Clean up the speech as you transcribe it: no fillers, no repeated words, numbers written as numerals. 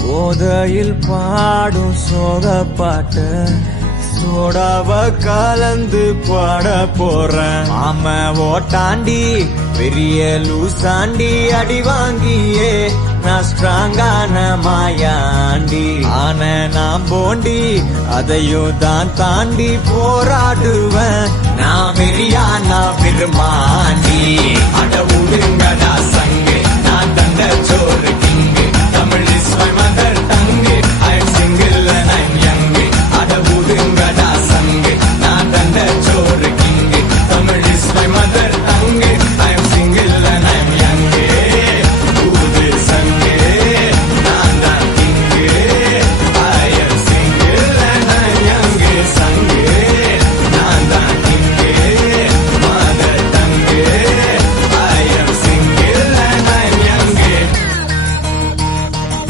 போதையில் பாடும் சோக பாட்டு சோடாவ கலந்து பாட போறேன். ஆம ஓட்டாண்டி பெரிய லூசாண்டி அடி வாங்கியே நான் ஸ்ட்ராங்கான மாயாண்டி. ஆன நான் போண்டி அதையும் தான் தாண்டி போராடுவேன். நான் வெறியா நான் பெருமாண்டி. அட உடுங்கடா சங்கு நான் தந்த சோறு